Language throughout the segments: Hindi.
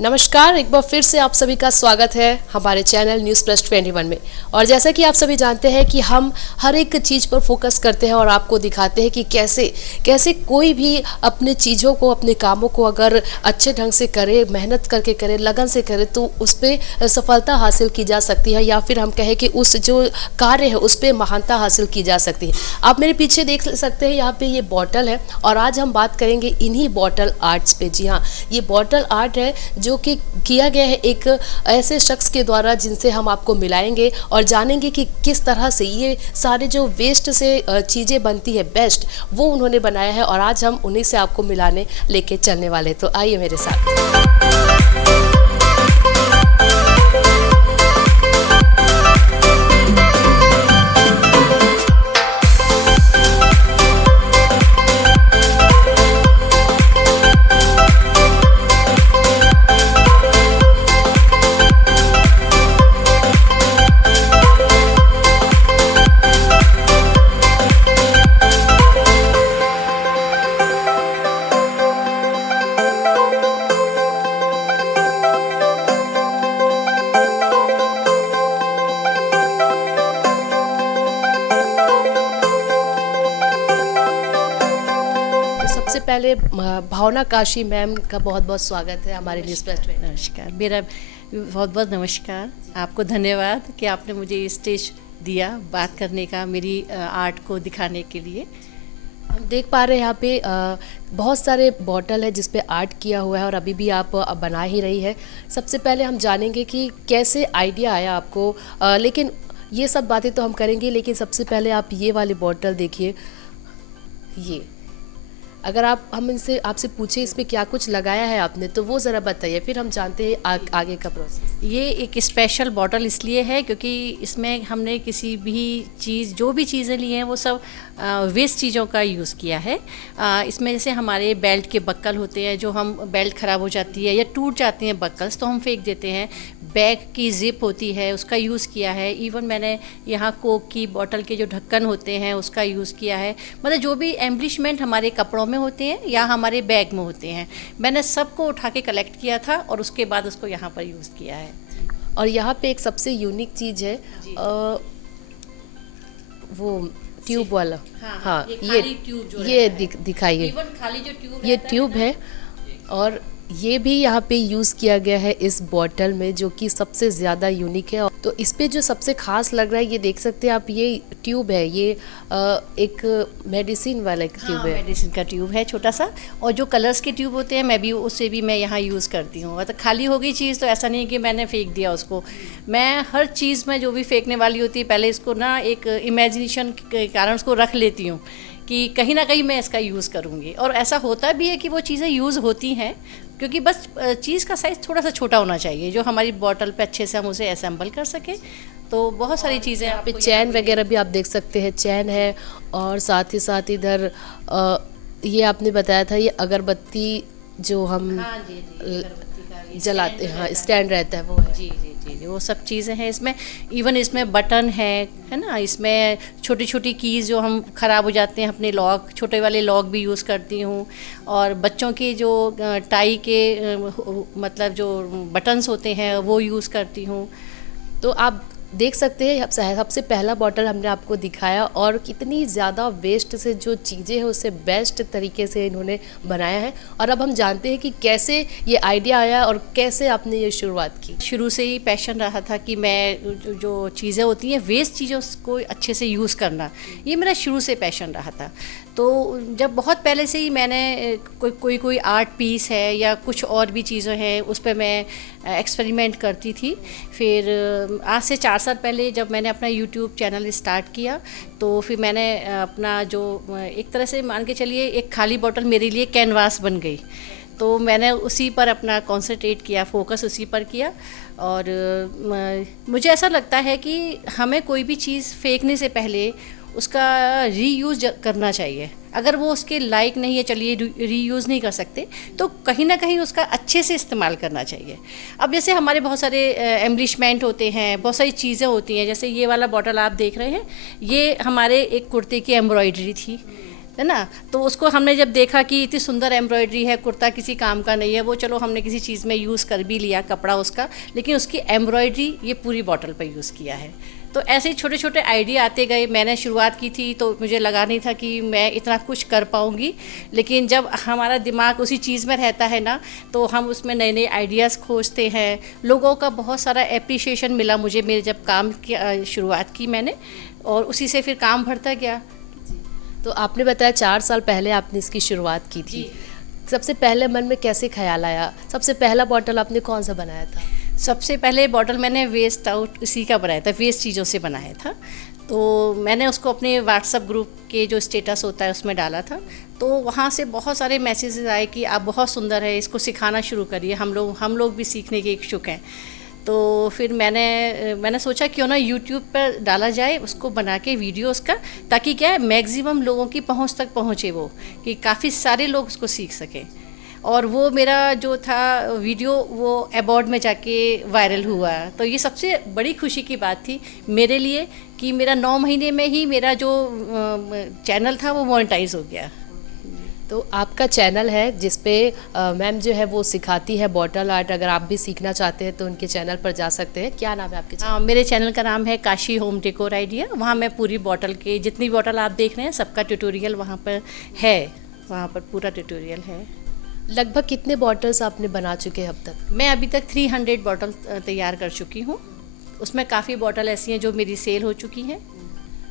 नमस्कार, एक बार फिर से आप सभी का स्वागत है हमारे चैनल न्यूज़ प्लस 21 में। और जैसा कि आप सभी जानते हैं कि हम हर एक चीज़ पर फोकस करते हैं और आपको दिखाते हैं कि कैसे कैसे कोई भी अपने चीज़ों को, अपने कामों को अगर अच्छे ढंग से करे, मेहनत करके करे, लगन से करे तो उस पर सफलता हासिल की जा सकती है, या फिर हम कहें कि उस जो कार्य है उस पर महानता हासिल की जा सकती है। आप मेरे पीछे देख सकते हैं, यहाँ पे ये बॉटल है और आज हम बात करेंगे इन्हीं बॉटल आर्ट्स पे। जी हाँ, ये बॉटल आर्ट है जो कि किया गया है एक ऐसे शख्स के द्वारा जिनसे हम आपको मिलाएंगे और जानेंगे कि किस तरह से ये सारे जो वेस्ट से चीज़ें बनती है बेस्ट, वो उन्होंने बनाया है और आज हम उन्हीं से आपको मिलाने लेके चलने वाले। तो आइए मेरे साथ। सबसे पहले भावना काशी मैम का बहुत बहुत स्वागत है हमारे न्यूज़ प्लस में। नमस्कार, मेरा बहुत बहुत नमस्कार। आपको धन्यवाद कि आपने मुझे स्टेज दिया बात करने का, मेरी आर्ट को दिखाने के लिए। हम देख पा रहे हैं यहाँ पे बहुत सारे बॉटल है जिस पे आर्ट किया हुआ है और अभी भी आप बना ही रही है। सबसे पहले हम जानेंगे कि कैसे आइडिया आया आपको, लेकिन ये सब बातें तो हम करेंगे, लेकिन सबसे पहले आप ये वाली बॉटल देखिए। ये अगर हम इनसे आपसे पूछे इसमें क्या कुछ लगाया है आपने तो वो ज़रा बताइए, फिर हम जानते हैं आगे का प्रोसेस। ये एक स्पेशल बॉटल इसलिए है क्योंकि इसमें हमने किसी भी चीज़, जो भी चीज़ें ली हैं वो सब वेस्ट चीज़ों का यूज़ किया है। इसमें जैसे हमारे बेल्ट के बक्कल होते हैं, जो हम बेल्ट ख़राब हो जाती है या टूट जाती हैं बक्कल्स तो हम फेंक देते हैं। बैग की जिप होती है उसका यूज़ किया है। इवन मैंने यहाँ कोक की बॉटल के जो ढक्कन होते हैं उसका यूज़ किया है। मतलब जो भी एम्बलिशमेंट हमारे कपड़ों में होते हैं या हमारे बैग में होते हैं, मैंने सबको उठा के कलेक्ट किया था और उसके बाद उसको यहाँ पर यूज़ किया है। और यहाँ पे एक सबसे यूनिक चीज़ है, वो ट्यूब वाला। हाँ, ये दिखाइए। खाली जो ट्यूब, ये ट्यूब है और ये भी यहाँ पे यूज़ किया गया है इस बॉटल में, जो कि सबसे ज़्यादा यूनिक है। तो इस पे जो सबसे खास लग रहा है, ये देख सकते हैं आप, ये ट्यूब है, ये एक मेडिसिन वाला ट्यूब है। मेडिसिन का ट्यूब है छोटा सा। और जो कलर्स के ट्यूब होते हैं उससे भी मैं यहाँ यूज़ करती हूँ। मतलब खाली हो गई चीज़ तो ऐसा नहीं है कि मैंने फेंक दिया उसको। मैं हर चीज़ में जो भी फेंकने वाली होती है पहले इसको ना एक इमेजिनेशन के कारण उसको रख लेती हूँ कि कहीं ना कहीं मैं इसका यूज़ करूँगी। और ऐसा होता भी है कि वो चीज़ें यूज़ होती हैं, क्योंकि बस चीज़ का साइज़ थोड़ा सा छोटा होना चाहिए जो हमारी बॉटल पे अच्छे से हम उसे असेंबल कर सकें। तो बहुत सारी चीज़ें यहाँ पे चैन वगैरह भी आप देख सकते हैं, चैन है। और साथ ही साथ इधर ये आपने बताया था, ये अगरबत्ती जो हम जलाते हैं, हाँ, स्टैंड रहता है, वो है। जी जी जी जी, वो सब चीज़ें हैं इसमें। इवन इसमें बटन है ना। इसमें छोटी छोटी कीज़ जो हम ख़राब हो जाते हैं, अपने लॉक, छोटे वाले लॉक भी यूज़ करती हूँ। और बच्चों के जो टाई के मतलब जो बटन्स होते हैं वो यूज़ करती हूँ। तो आप देख सकते हैं सबसे पहला बॉटल हमने आपको दिखाया और कितनी ज़्यादा वेस्ट से जो चीज़ें हैं उससे बेस्ट तरीके से इन्होंने बनाया है। और अब हम जानते हैं कि कैसे ये आइडिया आया और कैसे आपने ये शुरुआत की। शुरू से ही पैशन रहा था कि मैं जो चीज़ें होती हैं वेस्ट चीज़ों को अच्छे से यूज़ करना, ये मेरा शुरू से पैशन रहा था। तो जब बहुत पहले से ही मैंने कोई आर्ट पीस है या कुछ और भी चीज़ें हैं उस पर मैं एक्सपेरिमेंट करती थी। फिर आज से 4 साल पहले जब मैंने अपना यूट्यूब चैनल स्टार्ट किया तो फिर मैंने अपना जो एक तरह से मान के चलिए एक खाली बॉटल मेरे लिए कैनवास बन गई। तो मैंने उसी पर अपना कॉन्सेंट्रेट किया, फोकस उसी पर किया। और मुझे ऐसा लगता है कि हमें कोई भी चीज़ फेंकने से पहले उसका रीयूज़ करना चाहिए। अगर वो उसके लायक नहीं है, चलिए रीयूज़ नहीं कर सकते, तो कहीं ना कहीं उसका अच्छे से इस्तेमाल करना चाहिए। अब जैसे हमारे बहुत सारे एम्बलिशमेंट होते हैं, बहुत सारी चीज़ें होती हैं। जैसे ये वाला बॉटल आप देख रहे हैं, ये हमारे एक कुर्ते की एम्ब्रॉयडरी थी। है ना। तो उसको हमने जब देखा कि इतनी सुंदर एम्ब्रॉयडरी है, कुर्ता किसी काम का नहीं है, वो चलो हमने किसी चीज़ में यूज़ कर भी लिया कपड़ा उसका, लेकिन उसकी एम्ब्रॉयडरी ये पूरी बॉटल पर यूज़ किया है। तो ऐसे छोटे छोटे आइडिया आते गए। मैंने शुरुआत की थी तो मुझे लगा नहीं था कि मैं इतना कुछ कर पाऊँगी, लेकिन जब हमारा दिमाग उसी चीज़ में रहता है ना, तो हम उसमें नए नए आइडियाज़ खोजते हैं। लोगों का बहुत सारा एप्रिसिएशन मिला मुझे, मेरे जब काम की शुरुआत की मैंने, और उसी से फिर काम बढ़ता गया। तो आपने बताया 4 साल पहले आपने इसकी शुरुआत की थी। जी। सबसे पहले मन में कैसे ख्याल आया? सबसे पहला बॉटल आपने कौन सा बनाया था? सबसे पहले बॉटल मैंने वेस्ट आउट इसी का बनाया था, वेस्ट चीज़ों से बनाया था। तो मैंने उसको अपने व्हाट्सएप ग्रुप के जो स्टेटस होता है उसमें डाला था। तो वहाँ से बहुत सारे मैसेजेस आए कि आप बहुत सुंदर है, इसको सिखाना शुरू करिए, हम लोग भी सीखने के इच्छुक हैं। तो फिर मैंने सोचा क्यों ना यूट्यूब पर डाला जाए उसको बना के वीडियोस का, ताकि क्या है मैक्सिमम लोगों की पहुंच तक पहुंचे वो, कि काफ़ी सारे लोग उसको सीख सकें। और वो मेरा जो था वीडियो वो अवार्ड में जाके वायरल हुआ। तो ये सबसे बड़ी खुशी की बात थी मेरे लिए कि मेरा 9 महीने में ही मेरा जो चैनल था वो मोनेटाइज हो गया। तो आपका चैनल है जिस पे मैम जो है वो सिखाती है बॉटल आर्ट। अगर आप भी सीखना चाहते हैं तो उनके चैनल पर जा सकते हैं। क्या नाम है आपके चैनल? मेरे चैनल का नाम है काशी होम डेकोर आइडिया। वहाँ मैं पूरी बॉटल के जितनी बॉटल आप देख रहे हैं सबका ट्यूटोरियल वहाँ पर है, वहाँ पर पूरा ट्यूटोरियल है। लगभग कितने बॉटल्स आपने बना चुके हैं अब तक? मैं अभी तक 300 बॉटल तैयार कर चुकी हूँ। उसमें काफ़ी बॉटल ऐसी हैं जो मेरी सेल हो चुकी हैं।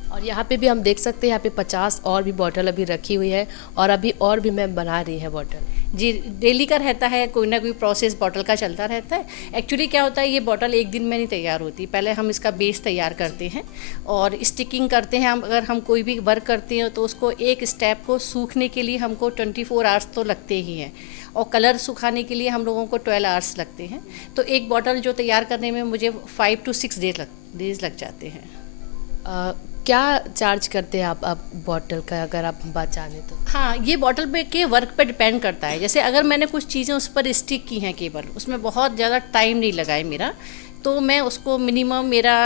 और यहाँ पे भी हम देख सकते हैं, यहाँ पे 50 और भी बॉटल अभी रखी हुई है और अभी और भी मैम बना रही है बॉटल। जी, डेली का रहता है, कोई ना कोई प्रोसेस बॉटल का चलता रहता है। एक्चुअली क्या होता है, ये बॉटल एक दिन में नहीं तैयार होती। पहले हम इसका बेस तैयार करते हैं और स्टिकिंग करते हैं। अगर हम कोई भी वर्क करते हैं तो उसको एक स्टेप को सूखने के लिए हमको 24 आवर्स तो लगते ही हैं, और कलर सुखाने के लिए हम लोगों को 12 आवर्स लगते हैं। तो एक बॉटल जो तैयार करने में मुझे 5 to 6 डेज लग जाते हैं। क्या चार्ज करते हैं आप बॉटल का, अगर आप बात जाने तो? हाँ, ये बॉटल पे के वर्क पे डिपेंड करता है। जैसे अगर मैंने कुछ चीज़ें उस पर स्टिक की हैं, केवल उसमें बहुत ज़्यादा टाइम नहीं लगा है मेरा, तो मैं उसको मिनिमम मेरा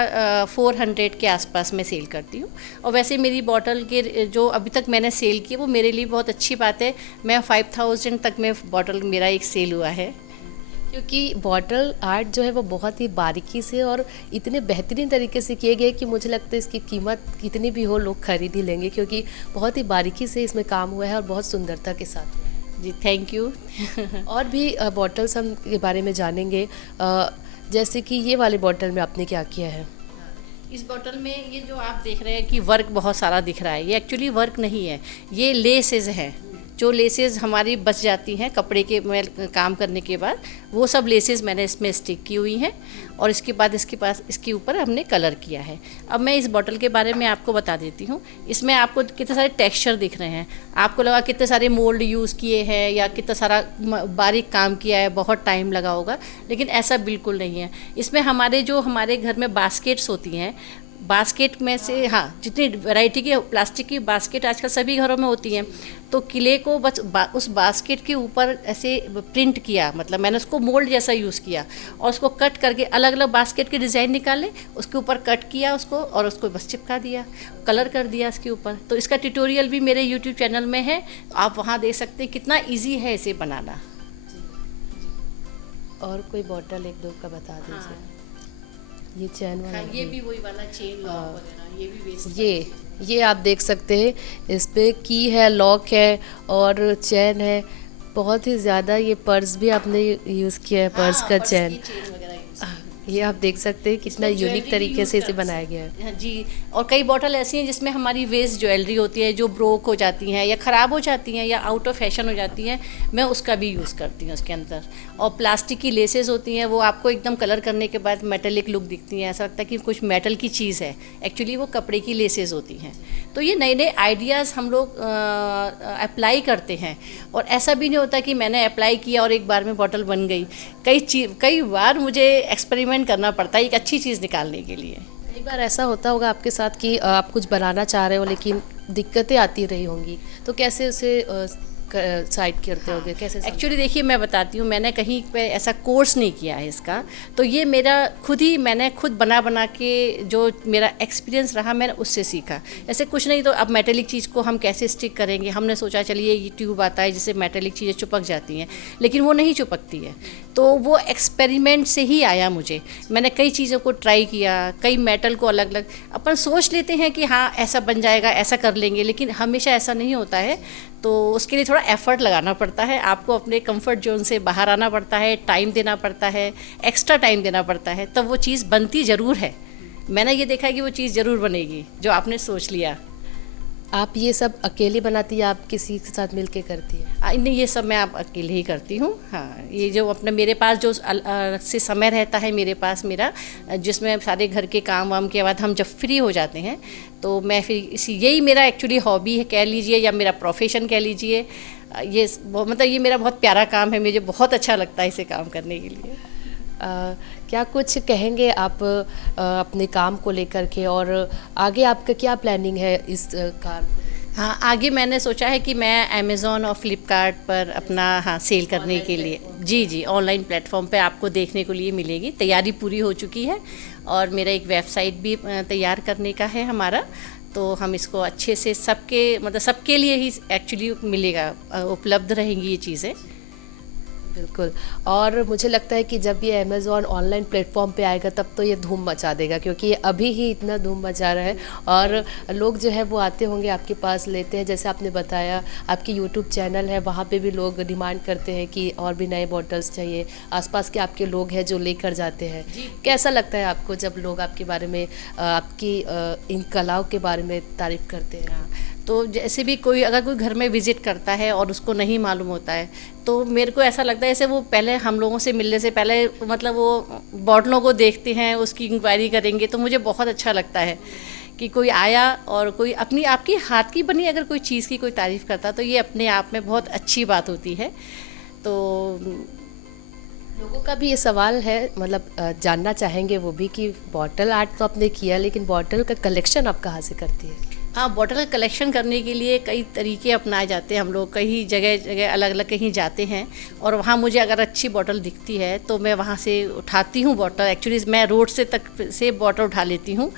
400 के आसपास मैं सेल करती हूँ। और वैसे मेरी बॉटल के जो अभी तक मैंने सेल की वो मेरे लिए बहुत अच्छी बात है। मैं 5000 तक में बॉटल मेरा एक सेल हुआ है। क्योंकि बॉटल आर्ट जो है वो बहुत ही बारीकी से और इतने बेहतरीन तरीके से किए गए कि मुझे लगता है इसकी कीमत कितनी भी हो लोग खरीद ही लेंगे, क्योंकि बहुत ही बारीकी से इसमें काम हुआ है और बहुत सुंदरता के साथ हुआ है। जी, थैंक यू। और भी बॉटल्स हम के बारे में जानेंगे। जैसे कि ये वाले बॉटल में आपने क्या किया है? इस बॉटल में ये जो आप देख रहे हैं कि वर्क बहुत सारा दिख रहा है, ये एक्चुअली वर्क नहीं है, ये लेसेस हैं। जो लेसेस हमारी बच जाती हैं कपड़े के में काम करने के बाद, वो सब लेसेस मैंने इसमें स्टिक की हुई हैं। और इसके बाद इसके ऊपर हमने कलर किया है। अब मैं इस बॉटल के बारे में आपको बता देती हूँ। इसमें आपको कितने सारे टेक्सचर दिख रहे हैं। आपको लगा कितने सारे मोल्ड यूज़ किए हैं या कितना सारा बारीक काम किया है, बहुत टाइम लगा होगा, लेकिन ऐसा बिल्कुल नहीं है। इसमें हमारे घर में बास्केट्स होती हैं, बास्केट में से हाँ, जितनी वैरायटी की प्लास्टिक की बास्केट आजकल सभी घरों में होती हैं, तो किले को बस उस बास्केट के ऊपर ऐसे प्रिंट किया, मतलब मैंने उसको मोल्ड जैसा यूज़ किया और उसको कट करके अलग अलग बास्केट के डिज़ाइन निकाले, उसके ऊपर कट किया उसको और उसको बस चिपका दिया, कलर कर दिया इसके ऊपर। तो इसका ट्यूटोरियल भी मेरे यूट्यूब चैनल में है, आप वहाँ देख सकते हैं कितना ईजी है इसे बनाना। और कोई बॉटल एक दो का बता दीजिए। ये चैन वाला, हाँ, ये भी वही वाला चेन लॉक वगैरह, ये भी वेस्ट। ये आप देख सकते हैं, इस पे की है, लॉक है और चैन है। बहुत ही ज़्यादा ये पर्स भी आपने यूज़ किया है, पर्स का चैन। ये आप देख सकते हैं कितना यूनिक तरीके से इसे बनाया गया है। जी, और कई बॉटल ऐसी हैं जिसमें हमारी वेस्ट ज्वेलरी होती है जो ब्रोक हो जाती हैं या ख़राब हो जाती हैं या आउट ऑफ फैशन हो जाती हैं, मैं उसका भी यूज़ करती हूँ उसके अंदर। और प्लास्टिक की लेसेस होती हैं, वो आपको एकदम कलर करने के बाद मेटेलिक लुक दिखती हैं, ऐसा लगता है कि कुछ मेटल की चीज़ है, एक्चुअली वो कपड़े की लेसेस होती हैं। तो ये नए नए आइडियाज़ हम लोग अप्लाई करते हैं, और ऐसा भी नहीं होता कि मैंने अप्लाई किया और एक बार में बॉटल बन गई। कई बार मुझे एक्सपेरिमेंट करना पड़ता है एक अच्छी चीज़ निकालने के लिए। कई बार ऐसा होता होगा आपके साथ कि आप कुछ बनाना चाह रहे हो लेकिन दिक्कतें आती रही होंगी, तो कैसे उसे साइड करते होगे, कैसे एक्चुअली देखिए मैं बताती हूँ, मैंने कहीं पे ऐसा कोर्स नहीं किया है इसका, तो ये मेरा मैंने खुद बना के जो मेरा एक्सपीरियंस रहा मैंने उससे सीखा। ऐसे कुछ नहीं, तो अब मेटेलिक चीज़ को हम कैसे स्टिक करेंगे, हमने सोचा चलिए ये ट्यूब आता है जिससे मेटेलिक चीज़ें चिपक जाती हैं, लेकिन वो नहीं चिपकती है। तो वो एक्सपेरिमेंट से ही आया मुझे। मैंने कई चीज़ों को ट्राई किया, कई मेटल को अलग अलग, अपन सोच लेते हैं कि हाँ ऐसा बन जाएगा, ऐसा कर लेंगे, लेकिन हमेशा ऐसा नहीं होता है। तो उसके लिए थोड़ा एफर्ट लगाना पड़ता है, आपको अपने कंफर्ट जोन से बाहर आना पड़ता है, टाइम देना पड़ता है, एक्स्ट्रा टाइम देना पड़ता है, तब वो चीज़ बनती ज़रूर है। मैंने ये देखा है कि वो चीज़ ज़रूर बनेगी जो आपने सोच लिया। आप ये सब अकेले बनाती है, आप किसी के साथ मिलके करती है? नहीं, ये सब मैं आप अकेले ही करती हूँ। हाँ, ये जो अपने मेरे पास जो अलग से समय रहता है मेरे पास मेरा, जिसमें सारे घर के काम वाम के बाद हम जब फ्री हो जाते हैं, तो मैं फिर यही मेरा एक्चुअली हॉबी है कह लीजिए, या मेरा प्रोफेशन कह लीजिए। ये मतलब ये मेरा बहुत प्यारा काम है, मुझे बहुत अच्छा लगता है इसे काम करने के लिए। क्या कुछ कहेंगे आप अपने काम को लेकर के, और आगे आपका क्या प्लानिंग है इस काम? हाँ, आगे मैंने सोचा है कि मैं अमेज़ॉन और फ्लिपकार्ट पर अपना सेल करने के लिए, जी ऑनलाइन प्लेटफॉर्म पे आपको देखने को लिए मिलेगी। तैयारी पूरी हो चुकी है और मेरा एक वेबसाइट भी तैयार करने का है हमारा। तो हम इसको अच्छे से सबके लिए ही एक्चुअली मिलेगा, उपलब्ध रहेंगी ये चीज़ें। बिल्कुल। और मुझे लगता है कि जब ये अमेज़ॉन ऑनलाइन प्लेटफॉर्म पे आएगा तब तो ये धूम मचा देगा, क्योंकि ये अभी ही इतना धूम मचा रहा है और लोग जो है वो आते होंगे आपके पास, लेते हैं। जैसे आपने बताया आपकी यूट्यूब चैनल है, वहाँ पे भी लोग डिमांड करते हैं कि और भी नए बॉटल्स चाहिए। आसपास के आपके लोग हैं जो लेकर जाते हैं। कैसा लगता है आपको जब लोग आपके बारे में, आपकी इन कलाओं के बारे में तारीफ़ करते हैं? तो जैसे भी अगर कोई घर में विज़िट करता है और उसको नहीं मालूम होता है, तो मेरे को ऐसा लगता है जैसे वो पहले हम लोगों से मिलने से पहले मतलब वो बॉटलों को देखते हैं, उसकी इंक्वायरी करेंगे। तो मुझे बहुत अच्छा लगता है कि कोई आया और कोई आपकी हाथ की बनी अगर कोई चीज़ की कोई तारीफ़ करता, तो ये अपने आप में बहुत अच्छी बात होती है। तो लोगों का भी ये सवाल है, मतलब जानना चाहेंगे वो भी कि बॉटल आर्ट तो आपने किया, लेकिन बॉटल का कलेक्शन आप कहाँ से करती है? हाँ, बॉटल का कलेक्शन करने के लिए कई तरीके अपनाए जाते हैं। हम लोग कई जगह अलग अलग कहीं जाते हैं और वहाँ मुझे अगर अच्छी बॉटल दिखती है तो मैं वहाँ से उठाती हूँ बॉटल। एक्चुअली मैं रोड से बॉटल उठा लेती हूँ।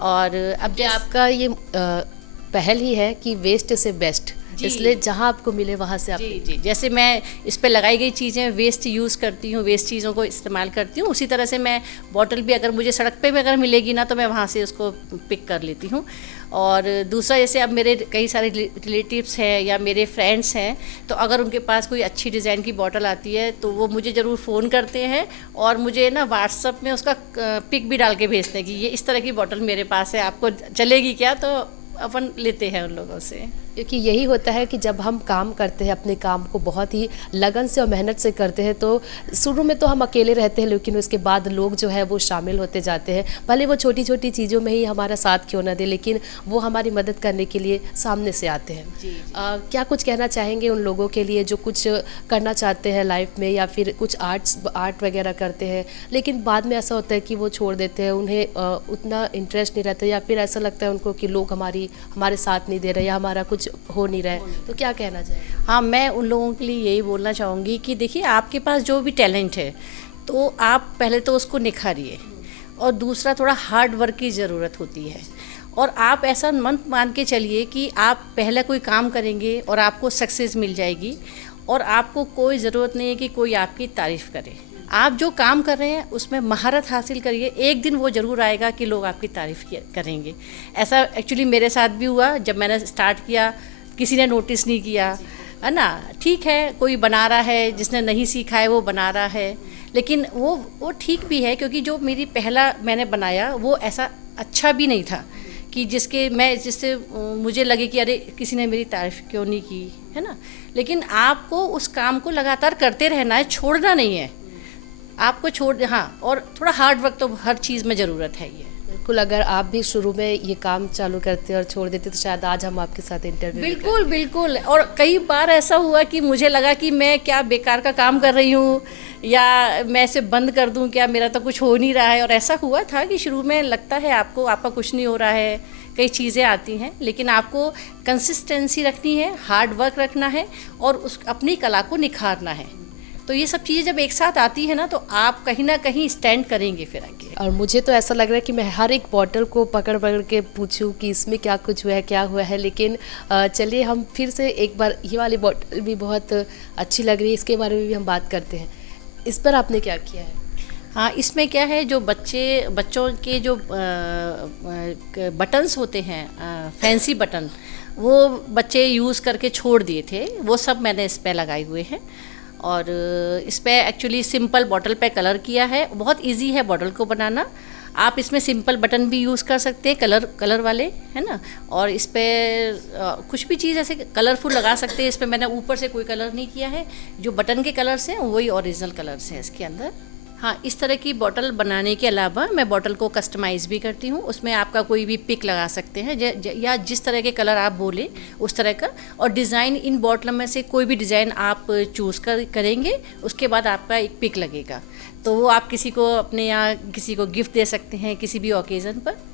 और अब आपका ये पहल ही है कि वेस्ट से बेस्ट, इसलिए जहाँ आपको मिले वहाँ से आप जी जैसे मैं इस पे लगाई गई चीज़ें वेस्ट यूज़ करती हूँ, वेस्ट चीज़ों को इस्तेमाल करती हूँ, उसी तरह से मैं बॉटल भी अगर मुझे सड़क पे भी अगर मिलेगी ना तो मैं वहाँ से उसको पिक कर लेती हूँ। और दूसरा, जैसे अब मेरे कई सारे रिलेटिव्स हैं या मेरे फ्रेंड्स हैं, तो अगर उनके पास कोई अच्छी डिज़ाइन की बॉटल आती है तो वो मुझे ज़रूर फ़ोन करते हैं और मुझे ना व्हाट्सअप में उसका पिक भी डाल के भेजते हैं कि ये इस तरह की बॉटल मेरे पास है, आपको चलेगी क्या? तो अपन लेते हैं उन लोगों से। क्योंकि यही होता है कि जब हम काम करते हैं, अपने काम को बहुत ही लगन से और मेहनत से करते हैं, तो शुरू में तो हम अकेले रहते हैं, लेकिन उसके बाद लोग जो है वो शामिल होते जाते हैं। भले वो छोटी छोटी चीज़ों में ही हमारा साथ क्यों ना दे, लेकिन वो हमारी मदद करने के लिए सामने से आते हैं। क्या कुछ कहना चाहेंगे उन लोगों के लिए जो कुछ करना चाहते हैं लाइफ में, या फिर कुछ आर्ट वगैरह करते हैं, लेकिन बाद में ऐसा होता है कि वो छोड़ देते हैं, उन्हें उतना इंटरेस्ट नहीं रहता, या फिर ऐसा लगता है उनको कि लोग हमारे साथ नहीं दे रहे या हमारा कुछ हो नहीं रहा है, तो क्या कहना चाहिए? हाँ, मैं उन लोगों के लिए यही बोलना चाहूँगी कि देखिए, आपके पास जो भी टैलेंट है तो आप पहले तो उसको निखारिए, और दूसरा थोड़ा हार्ड वर्क की ज़रूरत होती है। और आप ऐसा मन मान के चलिए कि आप पहले कोई काम करेंगे और आपको सक्सेस मिल जाएगी, और आपको कोई ज़रूरत नहीं है कि कोई आपकी तारीफ़ करे। आप जो काम कर रहे हैं उसमें महारत हासिल करिए, एक दिन वो ज़रूर आएगा कि लोग आपकी तारीफ़ करेंगे। ऐसा एक्चुअली मेरे साथ भी हुआ। जब मैंने स्टार्ट किया किसी ने नोटिस नहीं किया, है ना। ठीक है, कोई बना रहा है, जिसने नहीं सीखा है वो बना रहा है, लेकिन वो ठीक भी है, क्योंकि जो पहला मैंने बनाया वो ऐसा अच्छा भी नहीं था कि जिससे मुझे लगे कि अरे किसी ने मेरी तारीफ़ क्यों नहीं की, है ना। लेकिन आपको उस काम को लगातार करते रहना है, छोड़ना नहीं है आपको। हाँ, और थोड़ा हार्ड वर्क तो हर चीज़ में ज़रूरत है। ये बिल्कुल, अगर आप भी शुरू में ये काम चालू करते और छोड़ देते तो शायद आज हम आपके साथ इंटरव्यू बिल्कुल बिल्कुल। और कई बार ऐसा हुआ कि मुझे लगा कि मैं क्या बेकार का काम कर रही हूँ, या मैं इसे बंद कर दूँ, क्या मेरा तो कुछ हो नहीं रहा है। और ऐसा हुआ था कि शुरू में लगता है आपको आपका कुछ नहीं हो रहा है, कई चीज़ें आती हैं, लेकिन आपको कंसिस्टेंसी रखनी है, हार्ड वर्क रखना है और उस अपनी कला को निखारना है। तो ये सब चीज़ें जब एक साथ आती है ना, तो आप कहीं ना कहीं स्टैंड करेंगे फिर आगे। और मुझे तो ऐसा लग रहा है कि मैं हर एक बॉटल को पकड़ पकड़ के पूछूं कि इसमें क्या कुछ हुआ है, क्या हुआ है। लेकिन चलिए हम फिर से एक बार, ये वाली बॉटल भी बहुत अच्छी लग रही है, इसके बारे में भी हम बात करते हैं। इस पर आपने क्या किया है? हाँ, इसमें क्या है, जो बच्चों के जो बटन्स होते हैं, फैंसी बटन, वो बच्चे यूज़ करके छोड़ दिए थे, वो सब मैंने इस पे लगाए हुए हैं। और इस पे एक्चुअली सिंपल बॉटल पे कलर किया है। बहुत इजी है बॉटल को बनाना। आप इसमें सिंपल बटन भी यूज़ कर सकते हैं, कलर वाले, है ना। और इस पे कुछ भी चीज़ ऐसे कलरफुल लगा सकते हैं। इस पे मैंने ऊपर से कोई कलर नहीं किया है, जो बटन के कलर्स हैं वही ओरिजिनल कलर्स हैं इसके अंदर। हाँ, इस तरह की बॉटल बनाने के अलावा मैं बॉटल को कस्टमाइज़ भी करती हूँ। उसमें आपका कोई भी पिक लगा सकते हैं, या जिस तरह के कलर आप बोले उस तरह का। और डिज़ाइन, इन बॉटल में से कोई भी डिज़ाइन आप चूज़ करेंगे, उसके बाद आपका एक पिक लगेगा, तो वो आप किसी को अपने यहाँ किसी को गिफ्ट दे सकते हैं किसी भी ओकेज़न पर।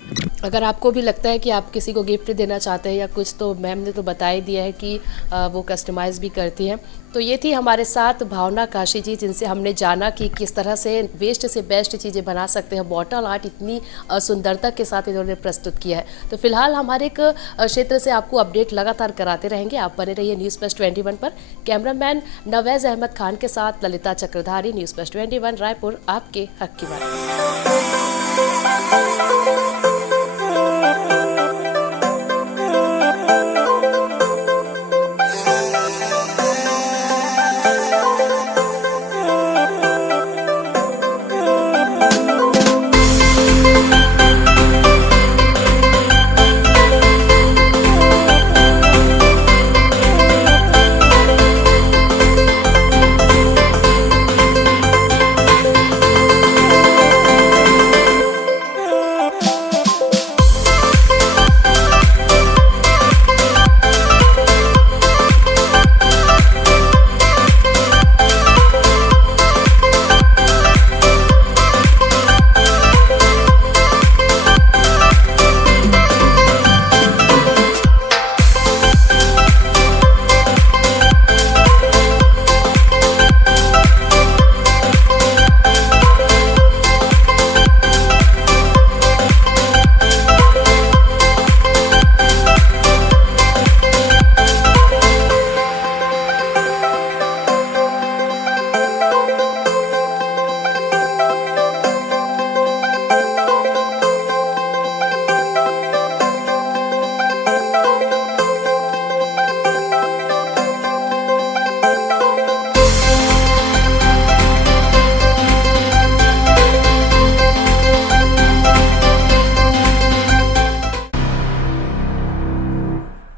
अगर आपको भी लगता है कि आप किसी को गिफ्ट देना चाहते हैं या कुछ, तो मैम ने तो बता ही दिया है कि वो कस्टमाइज़ भी करती हैं। तो ये थी हमारे साथ भावना काशी जी, जिनसे हमने जाना कि किस तरह से वेस्ट से बेस्ट चीज़ें बना सकते हैं। बॉटल आर्ट इतनी सुंदरता के साथ इन्होंने प्रस्तुत किया है। तो फिलहाल हमारे एक क्षेत्र से आपको अपडेट लगातार कराते रहेंगे। आप बने रहिए न्यूज़ प्लस 21 पर। कैमरामैन नवैज़ अहमद खान के साथ ललिता चक्रधारी, न्यूज़ प्लस 21 रायपुर, आपके हक की बात।